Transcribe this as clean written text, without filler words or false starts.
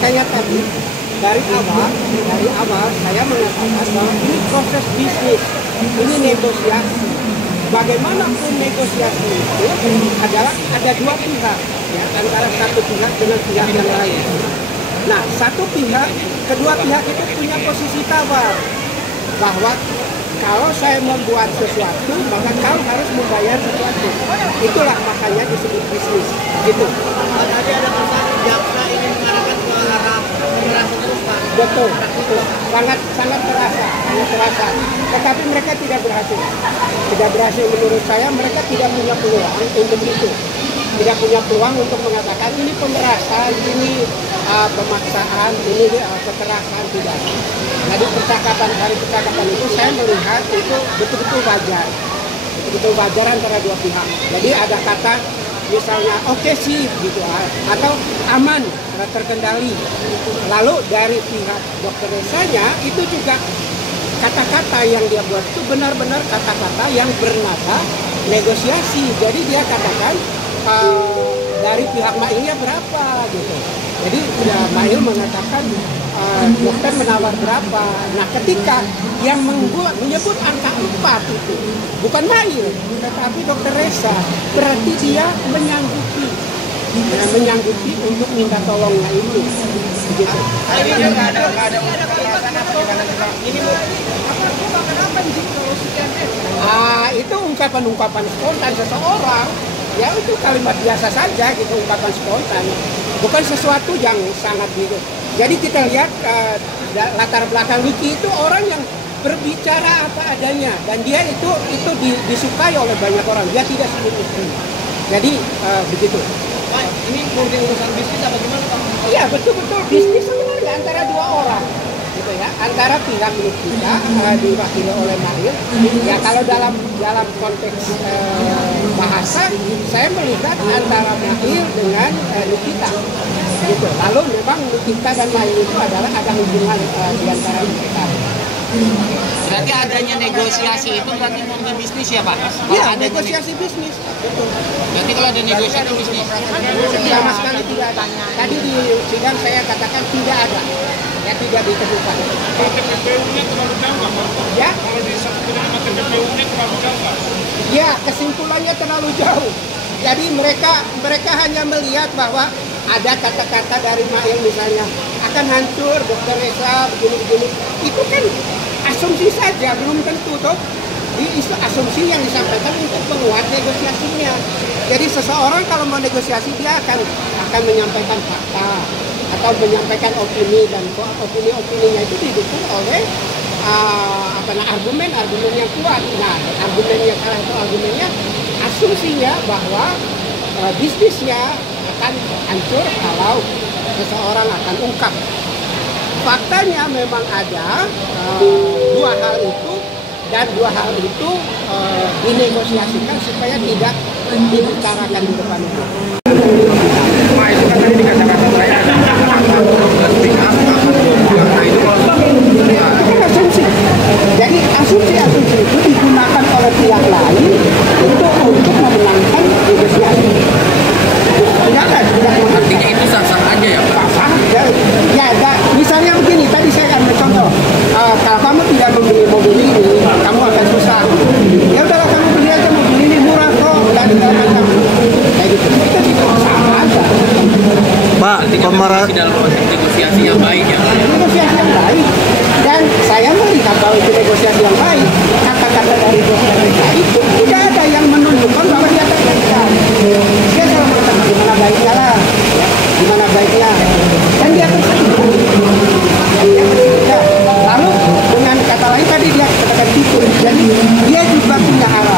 Kayak tadi dari awal saya mengatakan bahwa ini proses bisnis, ini negosiasi. Bagaimanapun negosiasi itu adalah ada dua pihak, ya, antara satu pihak dengan pihak yang lain. Nah, kedua pihak itu punya posisi tawar bahwa kalau saya membuat sesuatu, maka kau harus membayar sesuatu. Itulah makanya disebut bisnis, gitu. Tadi ada pesan jaksa ingin mengarahkan ke arah kekerasan terus, Pak. Betul, sangat terasa. Tetapi mereka tidak berhasil menurut saya. Mereka tidak punya peluang untuk itu. Tidak punya peluang untuk mengatakan ini pemerasan, ini pemaksaan, ini kekerasan, tidak. Jadi dari percakapan itu saya melihat itu betul-betul wajar antara dua pihak. Jadi ada kata misalnya oke sih gitu, atau aman, terkendali. Lalu dari pihak dokter Resanya itu juga kata-kata yang dia buat itu benar-benar kata-kata yang bernada negosiasi. Jadi dia katakan dari pihak Mailnya berapa gitu. Jadi Mail mengatakan dokter menawar berapa. Nah, ketika yang menyebut angka 4 itu bukan Mail, tetapi dokter Resa, berarti dia menyanggupi untuk minta tolongnya itu. Begitu. Ini nggak ada kekerasan apa gimana ini Bu? Kenapa di sini kalau sekian Itu ungkapan-ungkapan spontan seseorang. Ya itu kalimat biasa saja gitu, ungkapan spontan. Bukan sesuatu yang sangat gitu. Jadi kita lihat latar belakang Niki itu orang yang berbicara apa adanya, dan dia itu disukai oleh banyak orang. Dia tidak sembunyi. Jadi begitu. Pak, ini murni urusan bisnis apa gimana, Pak? Iya, betul-betul bisnis sebenarnya antara dua orang. Gitu ya, antara pihak kita diwakili oleh Mail. Ya kalau dalam konteks bahasa saya melihat antara Mail dengan Nikita. Gitu. Lalu memang Nikita dan Mail itu adalah ada hubungan di antara mereka. Berarti adanya negosiasi itu berarti murni bisnis ya, Pak? Iya, negosiasi bisnis. Betul. Berarti kalau ada negosiasi bisnis? Sama sekali tidak ada. Tadi di sidang saya katakan tidak ada. Ya, tidak ditemukan. TPPU-nya terlalu jauh nggak, Pak? Ya? Kalau disebut nama TPPU-nya terlalu jauh nggak? Ya, kesimpulannya terlalu jauh. Jadi mereka hanya melihat bahwa ada kata-kata dari Mail misalnya akan hancur dokter Resa begini-begini. Itu kan asumsi saja, belum tentu toh. Itu asumsi yang disampaikan untuk menguat negosiasinya. Jadi seseorang kalau mau negosiasi dia akan menyampaikan fakta atau menyampaikan opini, dan opini-opininya itu didukung oleh argumen yang kuat. Nah, salah satu argumennya asumsinya bahwa bisnisnya akan hancur kalau seseorang akan ungkap. Faktanya memang ada dua hal itu, dan dua hal itu dinegosiasikan supaya tidak dibicarakan di depan umum. Pak, itu kan tadi dikatakan saya ada Itu asumsi. Jadi asumsi itu digunakan oleh pihak lain itu untuk memenangkan negosiasi. Tidak Artinya itu sah-sah aja ya, Pak? sah. Ya, misalnya begini, tadi saya akan mencontoh. Kalau kamu tidak membeli mobil ini, kamu akan susah. Ya udahlah, kamu beli aja mobil ini, murah kok, dan segala macam. Kayak gitu. Itu tidak sah aja. Pak, Masih dalam proses negosiasi yang baik ya, Pak? Negosiasi yang baik, dan saya melihat bahwa itu negosiasi yang baik. Kata-kata dari dokter Resa itu tidak ada yang menunjukkan bahwa dia tertekan. Dia selalu mengatakan gimana baiknya lah, ya, gimana baiknya, dan dia tersinggung. Lalu dengan kata lain tadi dia katakan tipu. Jadi dia juga punya alasan